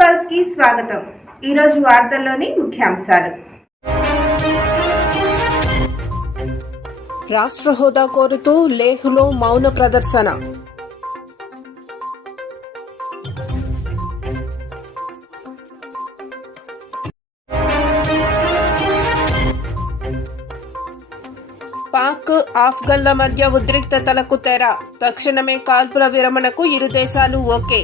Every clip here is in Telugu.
పల్స్కి స్వాగతం. ఈరోజు వార్తల్లోని ముఖ్యాంశాలు. రాష్ట్ర హోదా కోరుతూ లేహ్లో మౌన ప్రదర్శన. పాక్ ఆఫ్ఘన్ల మధ్య ఉద్రిక్తతలకు తెర. తక్షణమే కాల్పుల విరమణకు ఇరు దేశాలు ఓకే.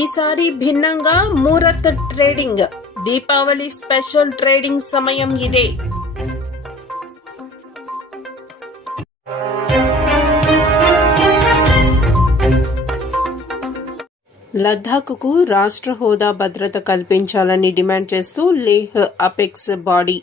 ఈసారి భిన్నంగా Muhurat trading. Deepavali special trading సమయం ఇదే. లద్దాఖ్కు రాష్ట్ర హోదా భద్రత కల్పించాలని డిమాండ్ చేస్తూ Leh apex body.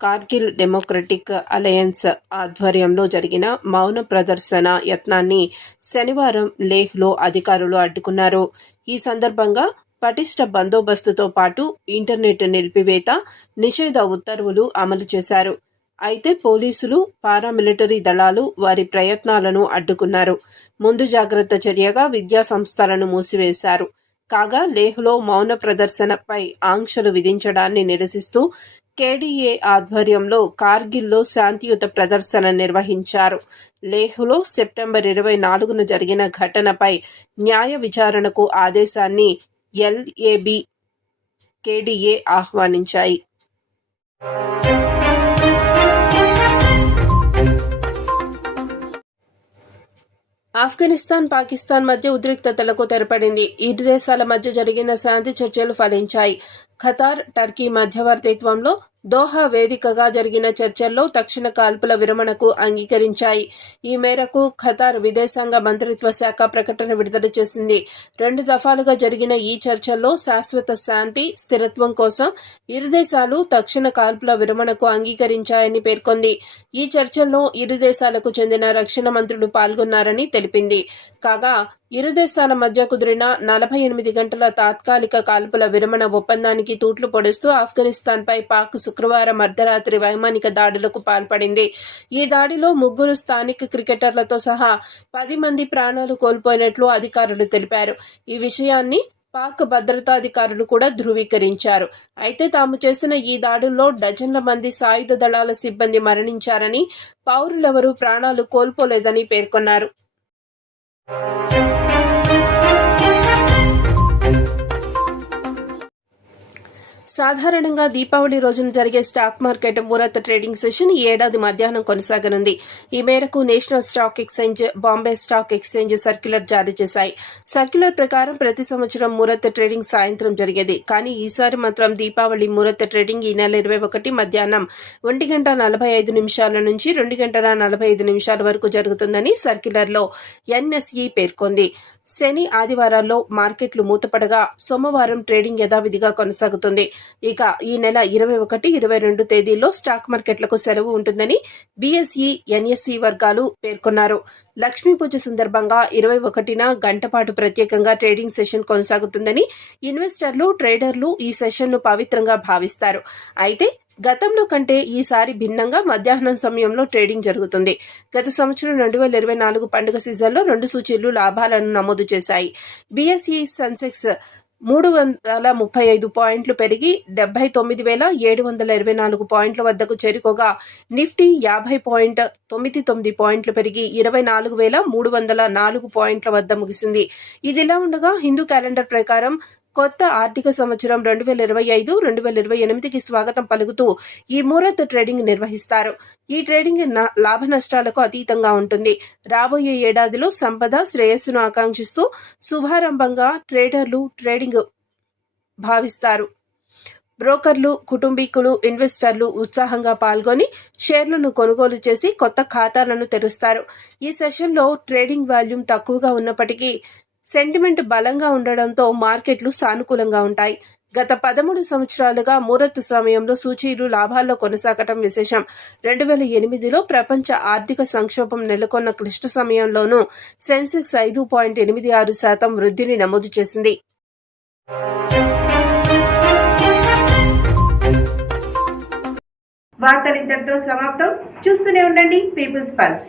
Kargil democratic alliance ఆధ్వర్యంలో జరిగిన మౌన ప్రదర్శన యత్నాన్ని శనివారం లేహ్లో అధికారులు అడ్డుకున్నారు. ఈ సందర్భంగా పటిష్ట బందోబస్తుతో పాటు ఇంటర్నెట్ నిలిపివేత నిషేధ ఉత్తర్వులు అమలు చేశారు. అయితే పోలీసులు పారామిలిటరీ దళాలు వారి ప్రయత్నాలను అడ్డుకున్నారు. ముందు జాగ్రత్త చర్యగా విద్యా సంస్థలను మూసివేశారు. కాగా లేహ్లో మౌన ప్రదర్శనపై ఆంక్షలు విధించడాన్ని నిరసిస్తూ కేడీఏ ఆధ్వర్యంలో కార్గిల్లో శాంతియుత ప్రదర్శన నిర్వహించారు. లేహ్లో సెప్టెంబర్ ఇరవై నాలుగున జరిగిన ఘటనపై న్యాయ విచారణకు ఆదేశాన్ని ఎల్ఏబి కేడీఏ ఆహ్వానించాయి. ఆఫ్ఘనిస్తాన్ పాకిస్తాన్ మధ్య ఉద్రిక్తతలకు తెరపడింది. ఇరు దేశాల మధ్య జరిగిన శాంతి చర్చలు ఫలించాయి. ఖతార్ టర్కీ మధ్యవర్తిత్వంలో దోహా వేదికగా జరిగిన చర్చల్లో తక్షణ కాల్పుల విరమణకు అంగీకరించాయి. ఈ మేరకు ఖతార్ విదేశాంగ మంత్రిత్వ శాఖ ప్రకటన విడుదల చేసింది. రెండు దఫాలుగా జరిగిన ఈ చర్చల్లో శాశ్వత శాంతి స్థిరత్వం కోసం ఇరు దేశాలు తక్షణ కాల్పుల విరమణకు అంగీకరించాయని పేర్కొంది. ఈ చర్చల్లో ఇరు దేశాలకు చెందిన రక్షణ మంత్రులు పాల్గొన్నారని తెలిపింది. కాగా ఇరు దేశాల మధ్య కుదిరిన నలభై ఎనిమిది గంటల తాత్కాలిక కాల్పుల విరమణ ఒప్పందానికి తూట్లు పొడుస్తూ ఆఫ్ఘనిస్తాన్పై పాక్ శుక్రవారం అర్ధరాత్రి వైమానిక దాడులకు పాల్పడింది. ఈ దాడిలో ముగ్గురు స్థానిక క్రికెటర్లతో సహా పది మంది ప్రాణాలు కోల్పోయినట్లు అధికారులు తెలిపారు. ఈ విషయాన్ని పాక్ భద్రతాధికారులు కూడా ధృవీకరించారు. అయితే తాము చేసిన ఈ దాడుల్లో డజన్ల మంది సాయుధ దళాల సిబ్బంది మరణించారని పౌరులెవరూ ప్రాణాలు కోల్పోలేదని పేర్కొన్నారు. సాధారణంగా దీపావళి రోజున జరిగే stock market Muhurat trading session ఈ ఏడాది మధ్యాహ్నం కొనసాగనుంది. ఈ మేరకు national stock exchange Bombay stock exchange circular జారీ చేశాయి. సర్క్యులర్ ప్రకారం ప్రతి సంవత్సరం మురత్ ట్రేడింగ్ సాయంత్రం జరిగేది. కానీ ఈసారి మాత్రం దీపావళి మురత్ ట్రేడింగ్ ఈ నెల ఇరవై ఒకటి మధ్యాహ్నం ఒంటి గంట నలభై ఐదు నిమిషాల నుంచి రెండు గంటల నలభై ఐదు నిమిషాల వరకు జరుగుతుందని సర్క్యులర్లో ఎన్ఎస్ఈ పేర్కొంది. శని ఆదివారాల్లో మార్కెట్లు మూతపడగా సోమవారం ట్రేడింగ్ యథావిధిగా కొనసాగుతుంది. ఇక ఈ నెల ఇరవై ఒకటి ఇరవై రెండు తేదీల్లో స్టాక్ మార్కెట్లకు సెలవు ఉంటుందని బీఎస్ఈ ఎన్ఎస్ఈ వర్గాలు పేర్కొన్నారు. లక్ష్మీ పూజ సందర్భంగా ఇరవై ఒకటిన గంటపాటు ప్రత్యేకంగా ట్రేడింగ్ సెషన్ కొనసాగుతుందని ఇన్వెస్టర్లు ట్రేడర్లు ఈ సెషన్ను పవిత్రంగా భావిస్తారు. అయితే గతంలో కంటే ఈసారి భిన్నంగా మధ్యాహ్నం సమయంలో ట్రేడింగ్ జరుగుతుంది. గత సంవత్సరం రెండు వేల ఇరవై నాలుగు పండుగ సీజన్లో రెండు సూచీలు లాభాలను నమోదు చేశాయి. బీఎస్ఈ సెన్సెక్స్ మూడు వందల ముప్పై ఐదు పాయింట్లు పెరిగి డెబ్బై తొమ్మిది వేల ఏడు వందల ఇరవై నాలుగు పాయింట్ల వద్దకు చేరుకోగా నిఫ్టీ యాభై పాయింట్ తొమ్మిది తొమ్మిది పాయింట్లు పెరిగి ఇరవై నాలుగు వేల మూడు వందల నాలుగు పాయింట్ల వద్ద ముగిసింది. ఇదిలా ఉండగా హిందూ క్యాలెండర్ ప్రకారం కొత్త ఆర్థిక సంవత్సరం రెండు వేల ఇరవై ఐదు రెండు వేల ఇరవై ఎనిమిదికి స్వాగతం పలుకుతూ ఈ ముహూర్త ట్రేడింగ్ నిర్వహిస్తారు. ఈ ట్రేడింగ్ లాభ నష్టాలకు అతీతంగా ఉంటుంది. రాబోయే ఏడాదిలో సంపద శ్రేయస్సును ఆకాంక్షిస్తూ శుభారంభంగా ట్రేడర్లు ట్రేడింగ్ భావిస్తారు. బ్రోకర్లు కుటుంబీకులు ఇన్వెస్టర్లు ఉత్సాహంగా పాల్గొని షేర్లను కొనుగోలు చేసి కొత్త ఖాతాలను తెరుస్తారు. ఈ సెషన్లో ట్రేడింగ్ వాల్యూమ్ తక్కువగా ఉన్నప్పటికీ సెంటిమెంట్ బలంగా ఉండడంతో మార్కెట్లు సానుకూలంగా ఉంటాయి. గత పదమూడు సంవత్సరాలుగా ముహూర్త సమయంలో సూచీలు లాభాల్లో కొనసాగటం విశేషం. రెండు వేల ఎనిమిదిలో ప్రపంచ ఆర్థిక సంక్షోభం నెలకొన్న క్లిష్ట సమయంలోనూ సెన్సెక్స్ ఐదు పాయింట్ ఎనిమిది ఆరు శాతం వృద్ధిని నమోదు చేసింది. వార్తలు ఇంతటితో సమాప్తం. చూస్తూనే ఉండండి. People's Pulse.